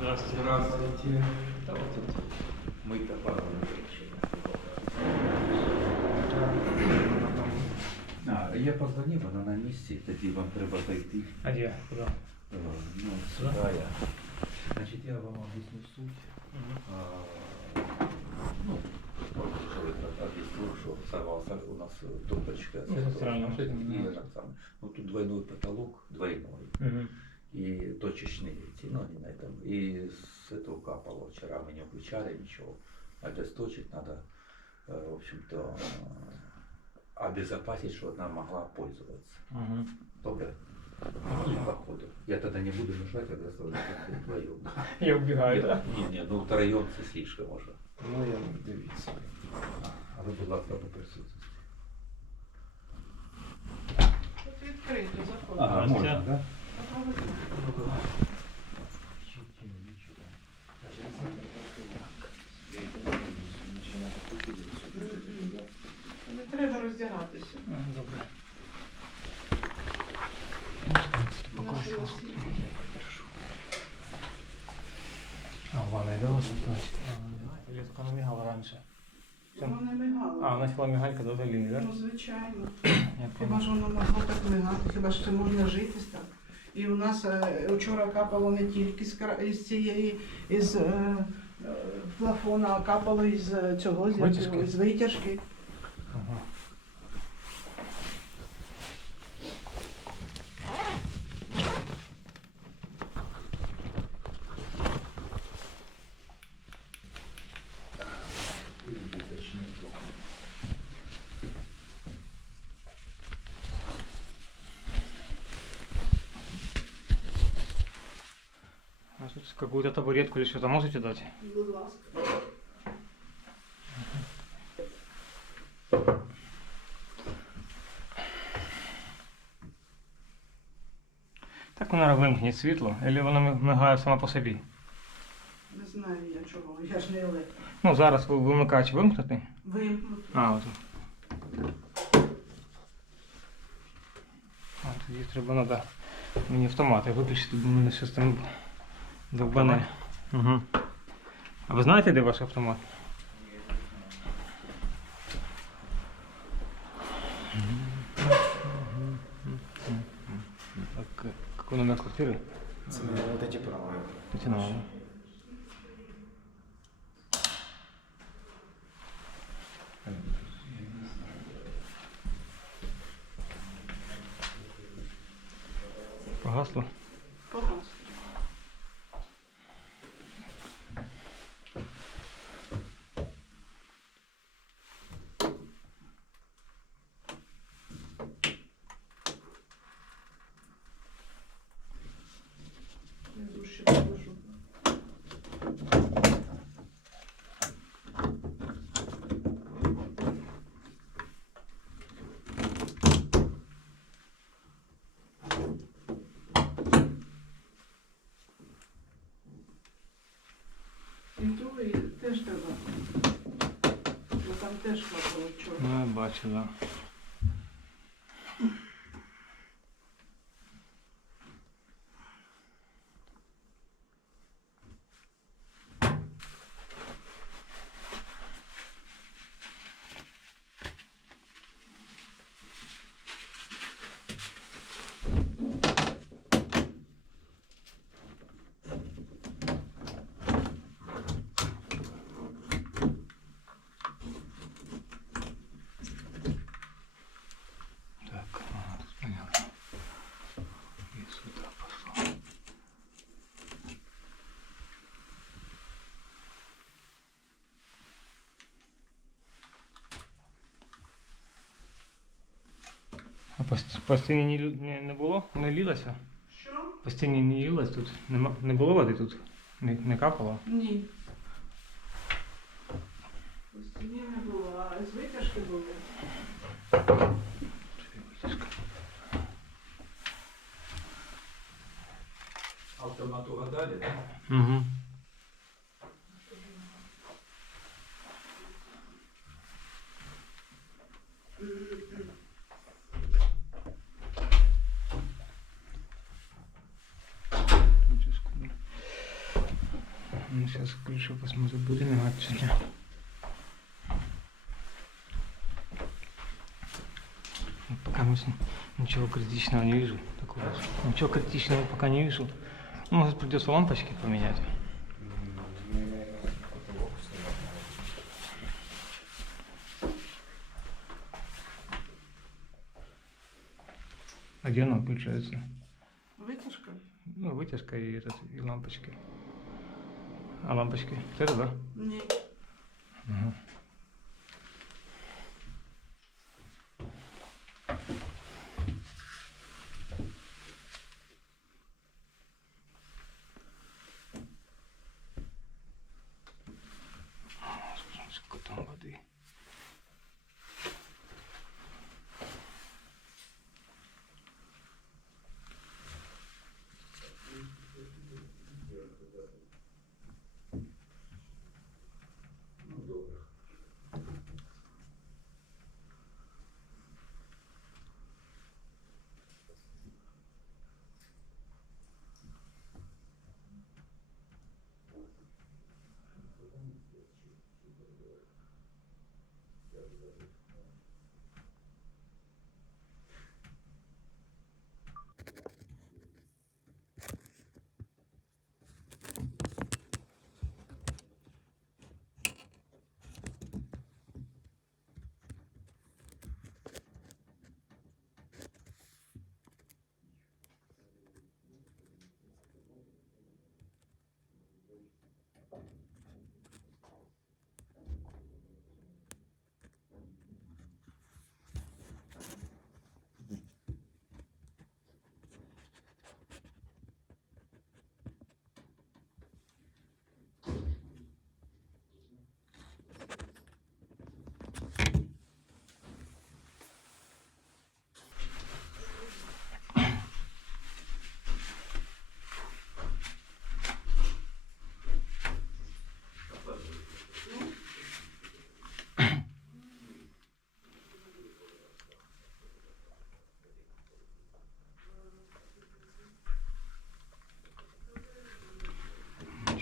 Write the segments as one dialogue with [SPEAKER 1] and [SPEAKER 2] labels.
[SPEAKER 1] Здравствуйте.
[SPEAKER 2] Здравствуйте. Та от тут мийка пару А, я позвонив, вона на місці, тоді вам треба зайти.
[SPEAKER 1] А где? Куда?
[SPEAKER 2] Е, Ну,
[SPEAKER 1] Сюди?
[SPEAKER 2] сюди я. Значить, я вам об'ясню суть. А, Ну, що ви так об'ясню, що сорвался у нас трубочка.
[SPEAKER 1] Ну, это странно, что это не
[SPEAKER 2] И
[SPEAKER 1] знаю.
[SPEAKER 2] так само. Ну, тут двойной потолок, двойной.
[SPEAKER 1] Мгм.
[SPEAKER 2] и точечные эти, ну они на этом. И с этого капало. Вчера мы не включали ничего. А для точек надо, э, в общем-то, э, обезопасить, чтобы она могла пользоваться.
[SPEAKER 1] Мгм.
[SPEAKER 2] Добре? Походу. Я тогда не буду мешать, я доставлю вдвоем.
[SPEAKER 1] Я убегаю, да?
[SPEAKER 2] Ні, ні, ну втроєм це слишком може.
[SPEAKER 1] Ну, я дивіться.
[SPEAKER 2] А ви, будь ласка, по присутстві.
[SPEAKER 3] Тут відкрито, заходь.
[SPEAKER 2] Ага,
[SPEAKER 1] Здравствуйте.
[SPEAKER 2] можна, да?
[SPEAKER 3] Не треба роздягатися.
[SPEAKER 1] Добре. А,
[SPEAKER 3] не мигало.
[SPEAKER 1] А, начала мигалька до долини, да?
[SPEAKER 3] Ну, звичайно.
[SPEAKER 1] Я
[SPEAKER 3] Хіба ж воно могло так мигати, хіба ж це можна жити так? І у нас е, вчора капало не тільки з, цієї, із е, е, плафона, а капало із цього, з,
[SPEAKER 1] Витяжки?
[SPEAKER 3] з витяжки.
[SPEAKER 1] Ага. Какую-то табуретку или что-то можете дать? Так вона вимкніть світло, або вона ми- мигає сама по собі.
[SPEAKER 3] Не знаю я чого, я ж не електрик.
[SPEAKER 1] Ну, зараз ви- вимикач вимкнутий.
[SPEAKER 3] Вимкнути.
[SPEAKER 1] А, от. А, тоді треба треба мені автомати виключити, бо мене щось там довбане. Угу. А ви знаєте, де ваш автомат? Так, э, какой номер квартиры?
[SPEAKER 4] Це вот эти правые.
[SPEAKER 1] Потянула.
[SPEAKER 3] І теж треба. Бо там теж хватало чорно.
[SPEAKER 1] Ну, я бачу, да. Так, ага, тут понятно. И сюда пошло. А по, ст- по стіні не, не, не було? Не лілося?
[SPEAKER 3] Що?
[SPEAKER 1] По стіні не лілось тут? Нема, не було води тут? Не, не капало?
[SPEAKER 3] Ні. По стіні не було, а з витяжки були.
[SPEAKER 2] Автомат угадали, да?
[SPEAKER 1] Угу. Сейчас включу, посмотрю, буде мигати чи ні. Ну, Пока мы с- ничего критичного не вижу. Такого. Ничего критичного пока не вижу. Ну, Может придется лампочки поменять. А где она включается?
[SPEAKER 3] Витяжка?
[SPEAKER 1] Ну, вытяжка и, этот, и лампочки. А лампочки? Это, да?
[SPEAKER 3] Ні.
[SPEAKER 1] Ага. Господи, сколько там воды.
[SPEAKER 2] Ну,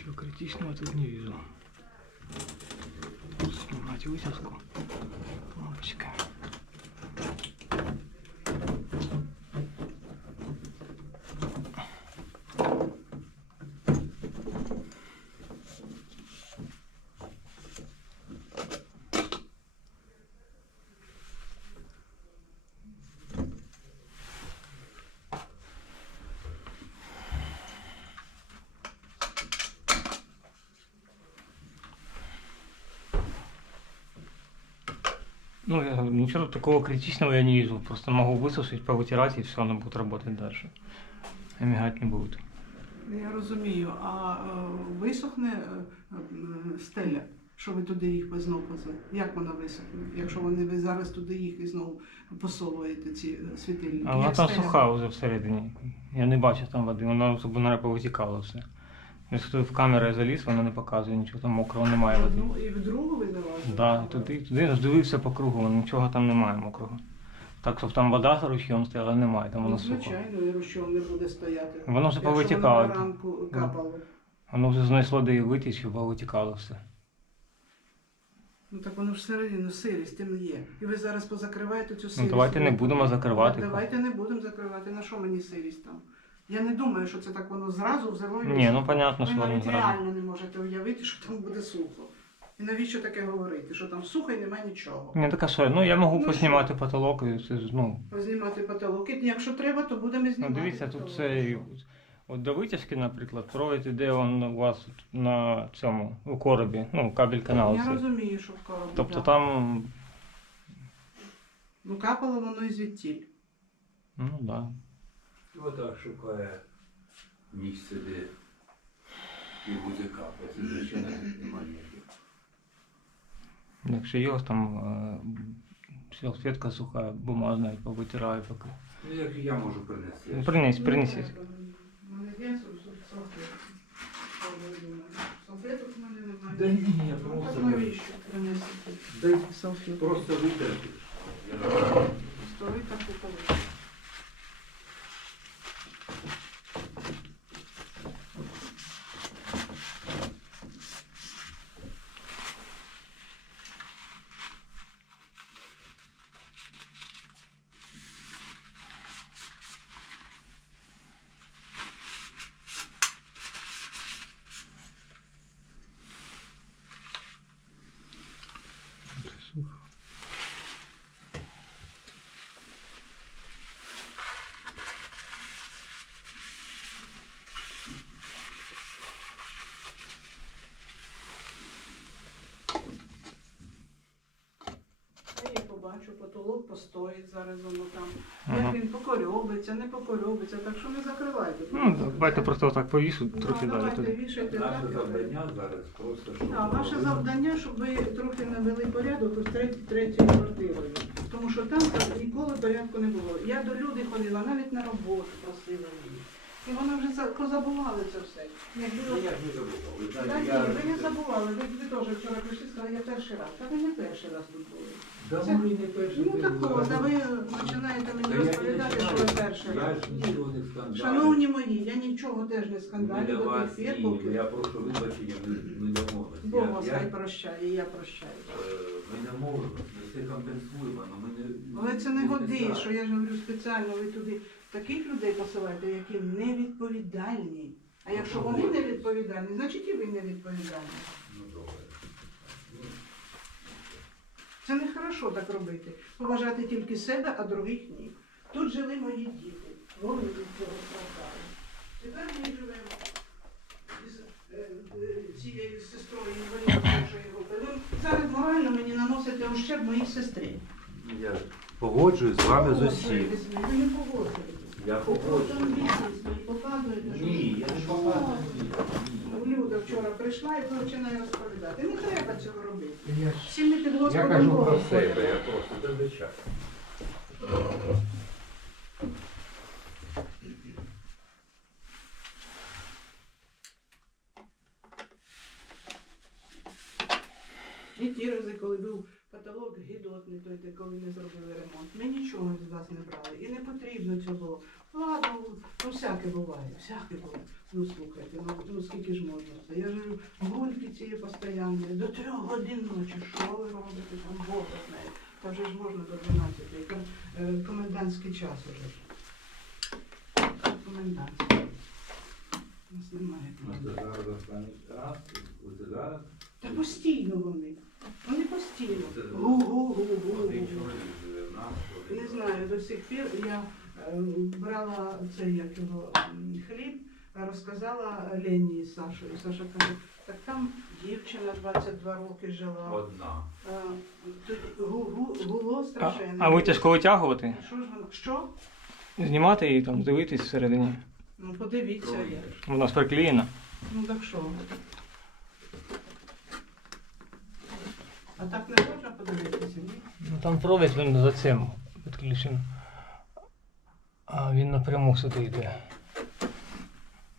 [SPEAKER 2] добре.
[SPEAKER 1] Ничего критичного тут не вижу. Снимать вытяжку. Лампочка. Ну, я, ничего такого критичного я не вижу. Просто могу высушить, повытирать, и все, оно будет работать дальше. И мигать не будет.
[SPEAKER 3] Я розумію, а е, висохне е, е, стеля, що ви туди їх ви знов позе? Як вона висохне? Якщо вони ви зараз туди їх і знову посовуєте ці е, світильники?
[SPEAKER 1] А вона
[SPEAKER 3] Як
[SPEAKER 1] там
[SPEAKER 3] стеля?
[SPEAKER 1] суха вже всередині. Я не бачу там води, вона особливо навіть повитікало все. Якщо ти в камеру заліз, вона не показує нічого, там мокрого немає води.
[SPEAKER 3] одну і в другу ви залазите?
[SPEAKER 1] Да, туди, туди я ж дивився по кругу, нічого там немає мокрого. Так, щоб там вода з ручьом стояла, немає, там
[SPEAKER 3] Ну,
[SPEAKER 1] воно сухо.
[SPEAKER 3] звичайно, і ручом не буде стояти.
[SPEAKER 1] Воно вже
[SPEAKER 3] Якщо
[SPEAKER 1] повитікало.
[SPEAKER 3] воно капало.
[SPEAKER 1] Воно вже знайшло де і витіч, і повитікало все.
[SPEAKER 3] Ну так воно ж всередину сирість тим є. І ви зараз позакриваєте цю сирість.
[SPEAKER 1] Ну давайте не будемо закривати.
[SPEAKER 3] Давайте не будемо закривати. На що мені сирість там? Я не думаю, що це так воно зразу взяло і
[SPEAKER 1] Ні, ну понятно,
[SPEAKER 3] Ви
[SPEAKER 1] що воно
[SPEAKER 3] навіть
[SPEAKER 1] зразу.
[SPEAKER 3] реально не можете уявити, що там буде сухо. І навіщо таке говорити? Що там сухо і немає нічого.
[SPEAKER 1] Ні, так а що, ну я можу
[SPEAKER 3] Ну,
[SPEAKER 1] поснімати потолок і це ж, ну.
[SPEAKER 3] Познімати потолок. І Якщо треба, то будемо
[SPEAKER 1] Ну
[SPEAKER 3] знімати.
[SPEAKER 1] дивіться, тут
[SPEAKER 3] потолок.
[SPEAKER 1] це. От до витяжки, наприклад, провід іде он у вас на цьому, у коробі, ну, кабель канал.
[SPEAKER 3] Я
[SPEAKER 1] цей.
[SPEAKER 3] розумію, що в коробі.
[SPEAKER 1] Тобто
[SPEAKER 3] да.
[SPEAKER 1] там,
[SPEAKER 3] Ну капало воно і звідтіль.
[SPEAKER 1] ну так. Да.
[SPEAKER 2] Вода шукає місце, де і буде капати. Звичайно, немає ніяких.
[SPEAKER 1] Якщо є там е, салфетка суха, бумажна, повитираю поки.
[SPEAKER 2] Ну, як я можу принести.
[SPEAKER 1] Ну, Принесіть, принесіть.
[SPEAKER 3] У мене є. Салфеток в мене немає.
[SPEAKER 2] Да ні, я
[SPEAKER 3] Ну,
[SPEAKER 2] просто,
[SPEAKER 3] навіщо
[SPEAKER 2] Дай просто
[SPEAKER 3] купили. Горить зараз воно там.
[SPEAKER 1] як
[SPEAKER 3] Як він покорьобиться, не покорьобиться, так що не закривайте.
[SPEAKER 1] Ну, давайте просто так повісу
[SPEAKER 3] Ну,
[SPEAKER 1] трохи далі
[SPEAKER 3] давайте,
[SPEAKER 1] туди.
[SPEAKER 3] вішайте
[SPEAKER 2] Наше
[SPEAKER 3] так.
[SPEAKER 2] завдання зараз просто, щоб...
[SPEAKER 3] Так, ваше завдання, щоб ви трохи навели порядок з третій, третьою квартирою. Тому що там ніколи порядку не було. Я до людей ходила, навіть на роботу просила її. І вона вже позабували це все. Як
[SPEAKER 2] Ну,
[SPEAKER 3] було
[SPEAKER 2] я ж не забував. Ви
[SPEAKER 3] Та
[SPEAKER 2] знаєте,
[SPEAKER 3] ні,
[SPEAKER 2] я...
[SPEAKER 3] ви не забували, ви, ви теж вчора прийшли, сказали, я перший раз. Та ви не перший раз тут були.
[SPEAKER 2] Да
[SPEAKER 3] Це-
[SPEAKER 2] ми не перший
[SPEAKER 3] Ну
[SPEAKER 2] день
[SPEAKER 3] такого, та ви починаєте
[SPEAKER 2] Та
[SPEAKER 3] мені
[SPEAKER 2] я не
[SPEAKER 3] розповідати, що ви
[SPEAKER 2] починаю.
[SPEAKER 3] перший
[SPEAKER 2] Я
[SPEAKER 3] раз.
[SPEAKER 2] ж
[SPEAKER 3] Ні.
[SPEAKER 2] нічого не скандалю.
[SPEAKER 3] Шановні мої, я нічого теж не
[SPEAKER 2] Ми
[SPEAKER 3] скандалю
[SPEAKER 2] для
[SPEAKER 3] до
[SPEAKER 2] вас
[SPEAKER 3] тих пір,
[SPEAKER 2] ні,
[SPEAKER 3] поки
[SPEAKER 2] я прошу вибачення, ми не домовились.
[SPEAKER 3] Бог
[SPEAKER 2] Я-
[SPEAKER 3] вас
[SPEAKER 2] я-
[SPEAKER 3] хай прощає, і я прощаю.
[SPEAKER 2] Е, Ми не можемо, ми все компенсуємо, але ми не...
[SPEAKER 3] Але це не
[SPEAKER 2] писали.
[SPEAKER 3] що я ж говорю спеціально, ви туди таких людей посилаєте, які невідповідальні. А якщо вони не відповідальні, значить і ви не відповідальні.
[SPEAKER 2] Ну, добре. Ну,
[SPEAKER 3] Це не хорошо так робити. Поважати тільки себе, а других ні. Тут жили мої діти. Вони від цього страждали. Тепер ми живемо із е, е, цією сестрою інвалідом першої групи. Ви зараз морально мені наносите ущерб моїй сестрі.
[SPEAKER 2] Я погоджуюсь з вами з усім.
[SPEAKER 3] Ви, Ви не погоджуєтесь.
[SPEAKER 2] Я
[SPEAKER 3] показуєте,
[SPEAKER 2] Ні, я не показую.
[SPEAKER 3] Люда вчора прийшла і починає розповідати. Не треба цього робити.
[SPEAKER 2] Я ж-
[SPEAKER 3] Всі ми під
[SPEAKER 2] Я
[SPEAKER 3] Господом
[SPEAKER 2] кажу про
[SPEAKER 3] Богом
[SPEAKER 2] себе, я просто зазвичай.
[SPEAKER 3] І ті рази, коли був потолок гідотний, той, коли не зробили ремонт, ми нічого з вас не брали. І не потрібно цього. Ладно, ну всяке буває, всяке буває. Ну слухайте, ну, ну скільки ж можна це? Я ж говорю, гульки ці постійні, до трьох годин ночі, що ви робите там, Бог знає. Та вже ж можна до 12, яка е, комендантський час уже. Комендантський. У нас немає.
[SPEAKER 2] Ну, зараз.
[SPEAKER 3] Та постійно вони. Вони постійно. Гу-гу-гу-гу. Не знаю, до сих пір я брала цей як його хліб, розказала Лені з Сашою. Саша каже, так там дівчина 22 роки жила.
[SPEAKER 2] Одна.
[SPEAKER 3] Тут гу-гу, гуло
[SPEAKER 1] А,
[SPEAKER 3] страшенне.
[SPEAKER 1] а витяжку витягувати?
[SPEAKER 3] Що ж вона? Що?
[SPEAKER 1] Знімати і там дивитись всередині.
[SPEAKER 3] Ну подивіться як.
[SPEAKER 1] Вона ж приклеєна.
[SPEAKER 3] Ну так що? А так не можна подивитися, ні?
[SPEAKER 1] Ну там провід він за цим підключений. А він напряму сюди йде.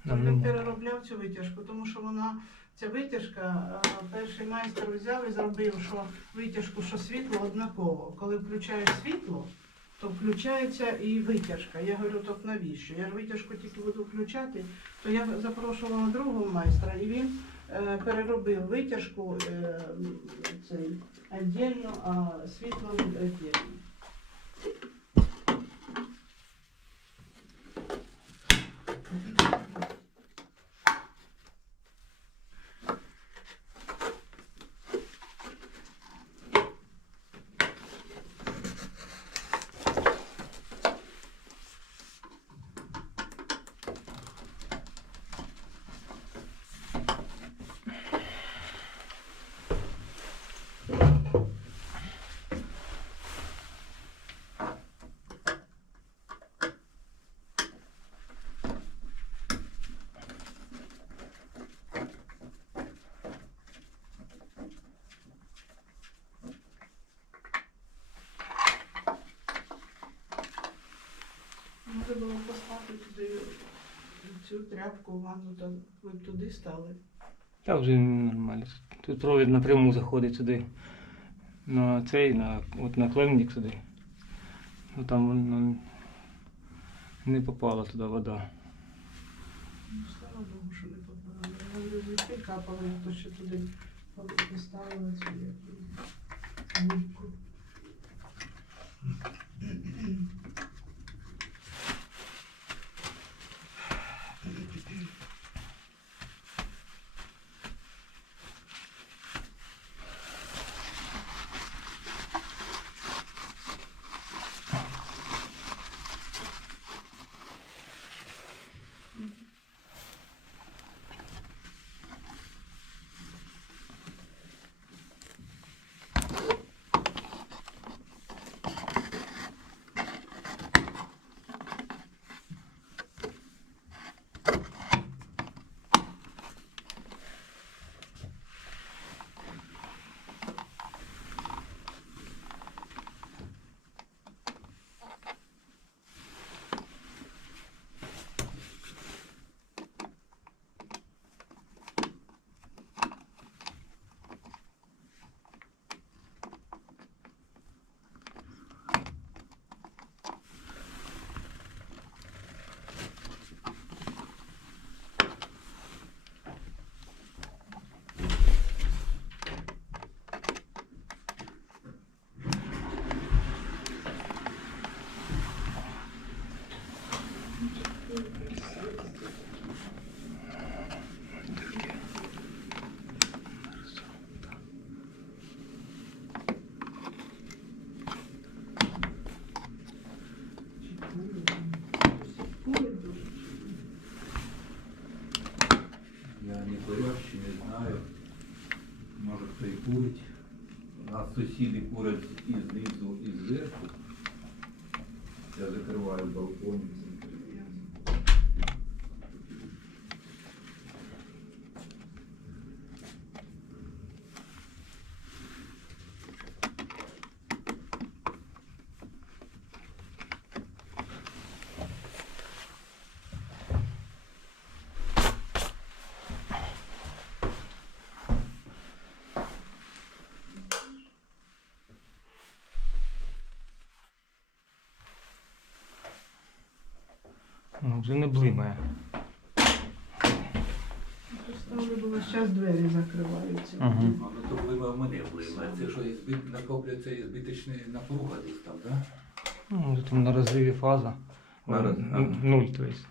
[SPEAKER 1] Нам
[SPEAKER 3] Він
[SPEAKER 1] не-
[SPEAKER 3] переробляв цю витяжку, тому що вона, ця витяжка, е, перший майстер взяв і зробив, що витяжку, що світло однаково. Коли включаєш світло, то включається і витяжка. Я говорю, так навіщо? Я ж витяжку тільки буду включати, то я запрошувала другого майстра, і він переробив витяжку е, цей, віддільно, а світло віддільно. Може було послати туди цю тряпку ванну, то ви б туди стали.
[SPEAKER 1] Та вже нормально. Тут провід напряму заходить сюди. На цей, на, от на клемник сюди. Ну там воно не попала туди вода.
[SPEAKER 3] Ну, слава Богу, що не попали. Я говорю, звідки капало, то ще туди поставили цю як
[SPEAKER 2] Може курить. У нас сусіди курять і знизу, і зверху. Я закриваю балкон.
[SPEAKER 1] Ну, вже не блимає.
[SPEAKER 3] Весь час двері закриваються.
[SPEAKER 1] Мгм.
[SPEAKER 2] А ну то влива в мене влива. Це що накоплюється ізбиточна напруга десь там, так? Да?
[SPEAKER 1] Ну, там на розриві фаза.
[SPEAKER 2] На роз-
[SPEAKER 1] Нуль, то есть.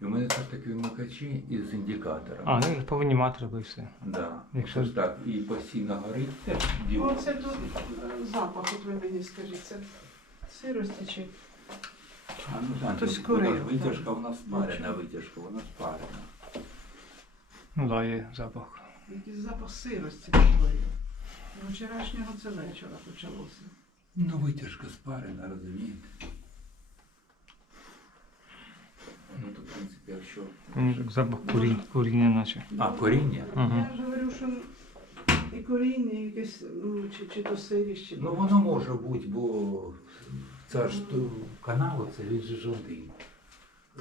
[SPEAKER 2] І у мене теж такі вмикачі із індикатором.
[SPEAKER 1] А, ну їх повинімати треба і все.
[SPEAKER 2] Да.
[SPEAKER 1] Якщо-
[SPEAKER 2] Якщо так, і постійно горить, діло.
[SPEAKER 3] Оце тут е, запах, от ви мені скажіть, це сирості чи
[SPEAKER 2] А ну так,
[SPEAKER 3] Хтось
[SPEAKER 2] тут вона ж
[SPEAKER 3] курив,
[SPEAKER 2] витяжка, вона спарена, витяжка, вона спарена.
[SPEAKER 1] Ну да, є запах.
[SPEAKER 3] якийсь запах сирості такої. З Вчорашнього це вечора почалося.
[SPEAKER 2] Ну, витяжка спарена, розумієте? Ну, то, в принципі, якщо...
[SPEAKER 1] М, Запах курінь, куріння наче.
[SPEAKER 2] А, коріння?
[SPEAKER 1] Ага.
[SPEAKER 3] Я ж говорю, що і коріння, і якесь, ну, чи, чи то сирість, чи
[SPEAKER 2] Ну, воно може бути, бо це ж то канал, це він же ж один.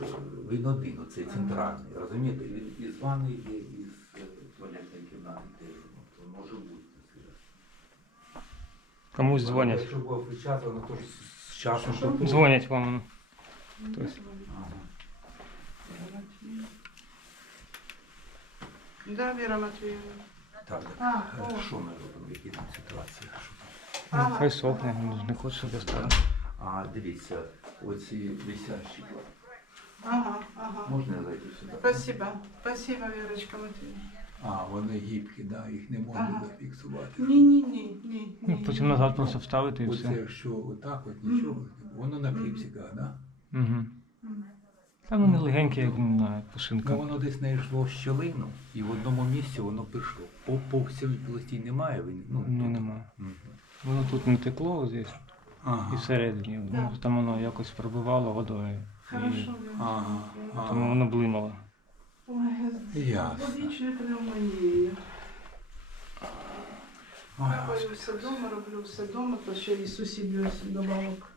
[SPEAKER 2] Е, Він один, оцей центральний, розумієте? Він із ванни йде, із туалетної кімнати теж. Ну, може бути.
[SPEAKER 1] Комусь дзвонять.
[SPEAKER 2] Якщо було причасно, то ж з часом...
[SPEAKER 3] Що?
[SPEAKER 1] Дзвонять вам. Хтось.
[SPEAKER 2] Ага.
[SPEAKER 3] Да, Віра Матвіївна.
[SPEAKER 2] Так,
[SPEAKER 3] А,
[SPEAKER 2] так.
[SPEAKER 3] о.
[SPEAKER 2] Е, Що ми робимо, які там ситуації? Що там?
[SPEAKER 1] Ну, хай сохне, не хоче достати.
[SPEAKER 2] А дивіться, оці висящі.
[SPEAKER 3] Ага, ага.
[SPEAKER 2] Можна зайти сюди?
[SPEAKER 3] Спасибо. Спасибо, Вірочка Матвіївна.
[SPEAKER 2] А, вони гібкі, да, їх не можна
[SPEAKER 3] Ага.
[SPEAKER 2] зафіксувати.
[SPEAKER 3] Ні, ні, ні, ні.
[SPEAKER 1] Ну,
[SPEAKER 3] ні.
[SPEAKER 1] потім назад просто вставити і
[SPEAKER 2] Оце
[SPEAKER 1] все.
[SPEAKER 2] якщо отак от нічого, воно на кліпсиках, да?
[SPEAKER 1] Угу. Та вони легенькі, як не знаю,
[SPEAKER 2] Ну
[SPEAKER 1] пушинка.
[SPEAKER 2] воно десь знайшло в щілину і в одному місці воно пішло. По, по всій плоті немає, він, ну,
[SPEAKER 1] Ну,
[SPEAKER 2] тут.
[SPEAKER 1] нема.
[SPEAKER 2] Мгм.
[SPEAKER 1] Воно тут не текло здесь і всередині. Ну,
[SPEAKER 3] Да.
[SPEAKER 1] там воно якось пробивало водою. І.
[SPEAKER 2] Ага.
[SPEAKER 1] тому воно блимало.
[SPEAKER 3] Ой,
[SPEAKER 2] Ясно.
[SPEAKER 3] Пневмонія.
[SPEAKER 2] Ой,
[SPEAKER 3] Капаю все вдома, роблю все вдома, то ще і сусіді ось добавок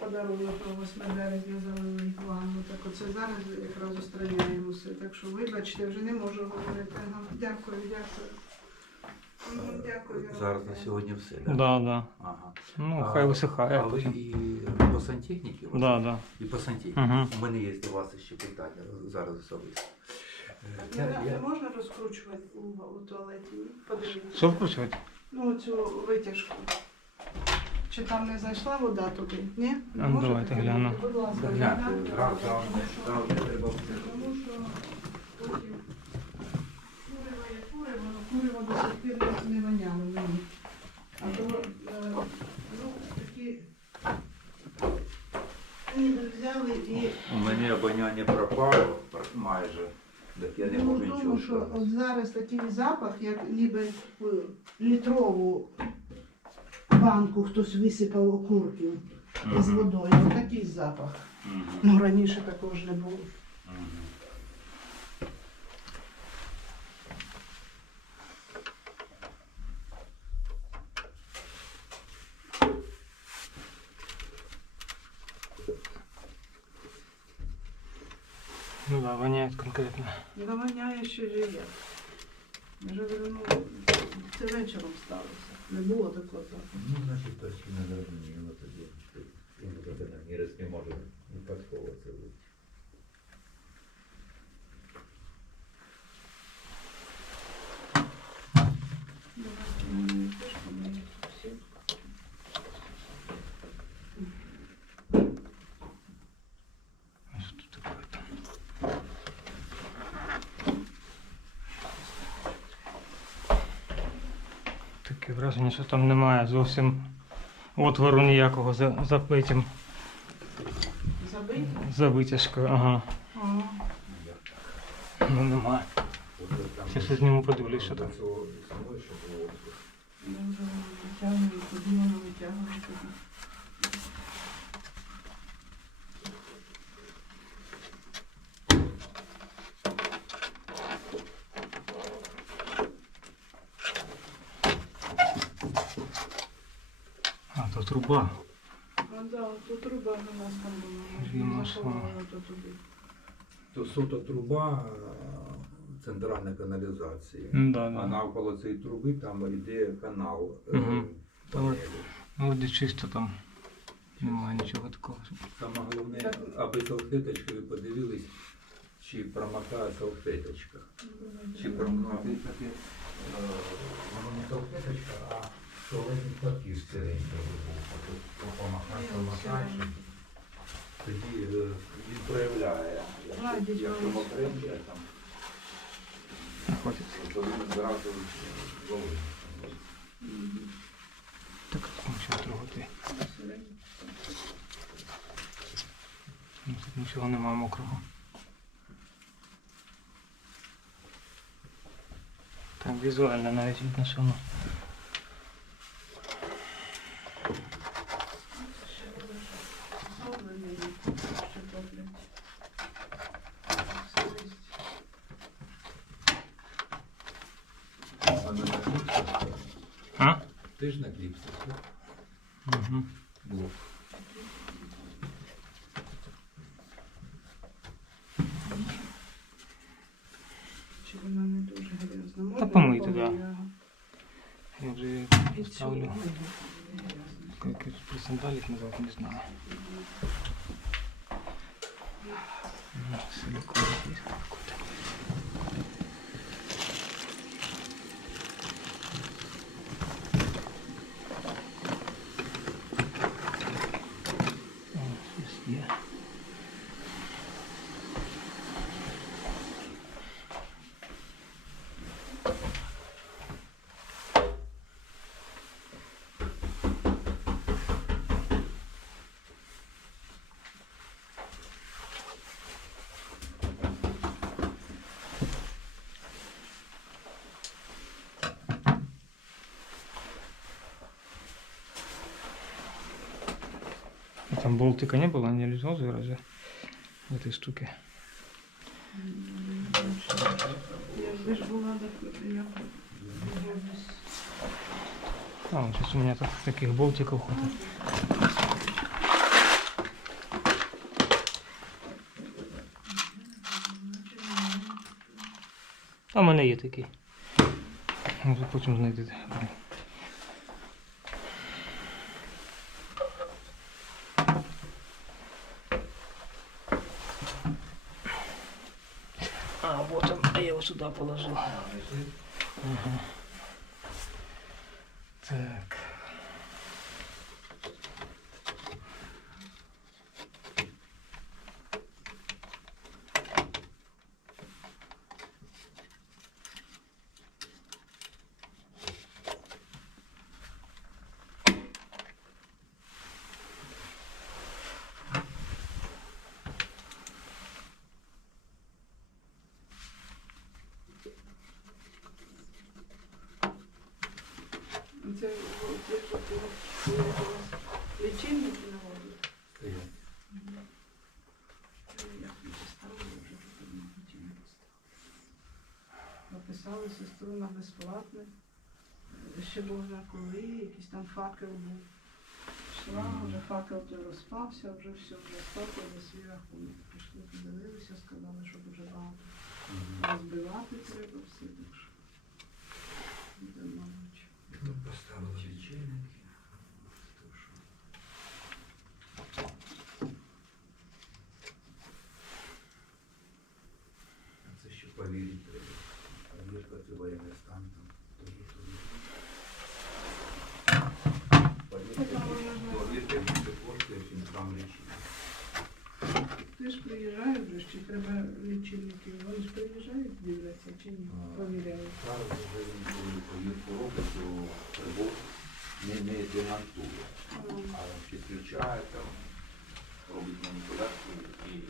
[SPEAKER 3] подарунок про 8 березня залили ванну. Так оце зараз якраз устраняємо все. Так що вибачте, вже не можу говорити. Ага, Дякую, дякую. Мгм, Дякую.
[SPEAKER 2] Зараз на сьогодні все,
[SPEAKER 1] Так,
[SPEAKER 2] да?
[SPEAKER 1] да, да.
[SPEAKER 2] Ага.
[SPEAKER 1] Ну, хай висихає.
[SPEAKER 2] А ви
[SPEAKER 1] потім.
[SPEAKER 2] і по сантехніці? у вас?
[SPEAKER 1] Да, да.
[SPEAKER 2] І по сантехніці.
[SPEAKER 1] Угу.
[SPEAKER 2] У мене є до вас ще питання зараз особисто. Е,
[SPEAKER 3] Не,
[SPEAKER 2] Я,
[SPEAKER 3] не
[SPEAKER 2] я,
[SPEAKER 3] можна розкручувати у, у туалеті? Ні? Подивіться.
[SPEAKER 1] Що вкручувати?
[SPEAKER 3] Ну, цю витяжку. Чи там не зайшла вода туди? Ні? Не
[SPEAKER 1] А, ну, давайте
[SPEAKER 3] глянути?
[SPEAKER 1] гляну.
[SPEAKER 3] Будь ласка,
[SPEAKER 2] гляньте,
[SPEAKER 3] гляньте. Тому що-
[SPEAKER 2] завжди треба все.
[SPEAKER 3] Тому що потім куриво, до сих пір не- воняло мені. А то, е, ну, такі взяли і
[SPEAKER 2] У мене обоняння пропало майже. Так я не
[SPEAKER 3] Тому
[SPEAKER 2] можу
[SPEAKER 3] в тому, що
[SPEAKER 2] сказати.
[SPEAKER 3] от зараз такий запах, як ніби літрову банку хтось висипав окурків з водою. Такий запах.
[SPEAKER 2] Мгм.
[SPEAKER 3] Ну раніше такого ж не було.
[SPEAKER 2] Мгм.
[SPEAKER 1] Ну да, воняє конкретно.
[SPEAKER 3] Ще. Я ж ну, це вечором сталося. Не було такого так.
[SPEAKER 2] Ну, значить, точки не зрозуміло тоді. Він не може не це бути.
[SPEAKER 3] Давайте, теж помию всі.
[SPEAKER 1] Що тут таке? Таке враження, що там немає зовсім отвору ніякого за, за этим,
[SPEAKER 3] Забити?
[SPEAKER 1] за витяжкою. Ага.
[SPEAKER 3] Ага.
[SPEAKER 1] Ну немає.
[SPEAKER 2] Я
[SPEAKER 1] Щас я ньому подивлюсь, що там.
[SPEAKER 3] Я вже витягую, тоді воно витягує. тоді.
[SPEAKER 1] А, то труба.
[SPEAKER 3] А да, тут труба у нас там була. ми ж
[SPEAKER 1] Діма,
[SPEAKER 3] то туди.
[SPEAKER 2] То суто труба е, центральної каналізації.
[SPEAKER 1] Ну, да,
[SPEAKER 2] А навколо цієї труби там йде канал.
[SPEAKER 1] Мгм.
[SPEAKER 2] панелі.
[SPEAKER 1] Ну, вроді чисто там. Немає нічого такого.
[SPEAKER 2] Саме головне, аби салфеточкою подивились, чи промокає салфеточка. Чи промокає е, воно не салфеточка, а туалетний папір сиренький був. Помахати, помахати. Тоді е, він проявляє. Якщо-
[SPEAKER 3] дідько.
[SPEAKER 2] Якщо там, то він зразу ловить.
[SPEAKER 1] Так, нічого трогати. Тут нічого немає мокрого. Так, візуально навіть видно, що воно.
[SPEAKER 3] Зроблений, що роблять. Сирість.
[SPEAKER 2] А не на кліпсах?
[SPEAKER 1] А?
[SPEAKER 2] Ти ж на кліпсах.
[SPEAKER 1] Угу.
[SPEAKER 2] Блок.
[SPEAKER 3] Чи вона не дуже грязна? Можна
[SPEAKER 1] помийте,
[SPEAKER 3] так.
[SPEAKER 1] да. Я вже ставлю.
[SPEAKER 3] Як я тут
[SPEAKER 1] Как их при сандалиях не знаю. Ну, силикон есть какой-то. О, здесь я. А там болтика не было, не лежал разве в этой штуке? А, вот сейчас у меня так, таких болтиков хватит. А в мене є такий. Може потім знайдете. А, вот он, а я его сюда положил. Ага. Так.
[SPEAKER 3] Це це що ти лічильники наводять.
[SPEAKER 2] Стоять.
[SPEAKER 3] Я поставила вже тут на лічильник Написали сестру на безплатне. Ще Бог на коли, якийсь там факел був. Йшла, вже факел той розпався, вже все, вже стопили свій рахунок. Пішли, подивилися, сказали, що дуже багато. Розбивати треба все, так що. Буде, мабуть.
[SPEAKER 2] Ну, поставили лічильники.
[SPEAKER 3] років. Вони ж
[SPEAKER 2] там, робить маніпуляцію і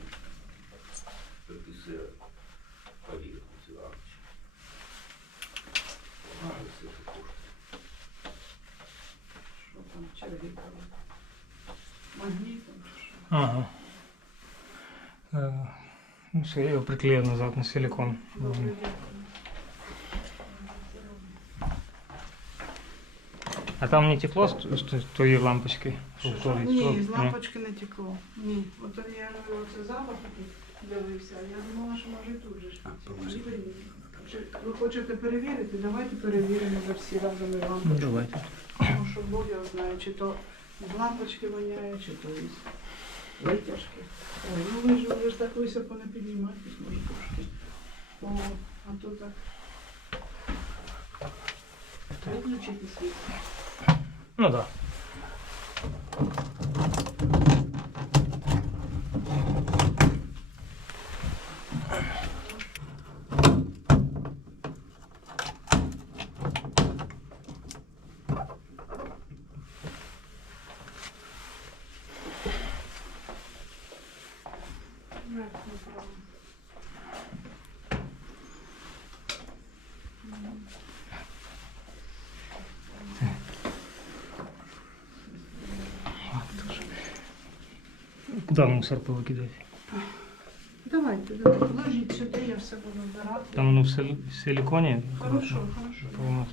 [SPEAKER 2] приписує повірку все це коштує. Там черги там?
[SPEAKER 1] Ага. Е, Ну все, я його приклею назад на силикон.
[SPEAKER 3] Добре, дякую.
[SPEAKER 1] А там не текло з з з тої лампочки?
[SPEAKER 3] Що, що?
[SPEAKER 1] Фруктової?
[SPEAKER 3] Ні, з
[SPEAKER 1] Ні.
[SPEAKER 3] лампочки не текло. Ні. От я говорю, це запах такий дивився. Я думала, що може і тут же ж. підсвітить. Чи Ви хочете перевірити? Давайте перевіримо за всі разом і
[SPEAKER 1] Ну,
[SPEAKER 3] лампочки.
[SPEAKER 1] давайте.
[SPEAKER 3] Тому що Бог його знає, чи то з лампочки воняє, чи то із Витяжки. Ой, ну ви ж ви ж так високо не піднімаєтесь, може трошки. О, а то так. Виключити світло.
[SPEAKER 1] Ну так.
[SPEAKER 3] Вверх
[SPEAKER 1] Куди мусор повикидати?
[SPEAKER 3] Давайте, давайте. Ложіть сюди, я все буду вбирати.
[SPEAKER 1] Там воно в силиконі.
[SPEAKER 3] Хорошо, хорошо.
[SPEAKER 1] Повно.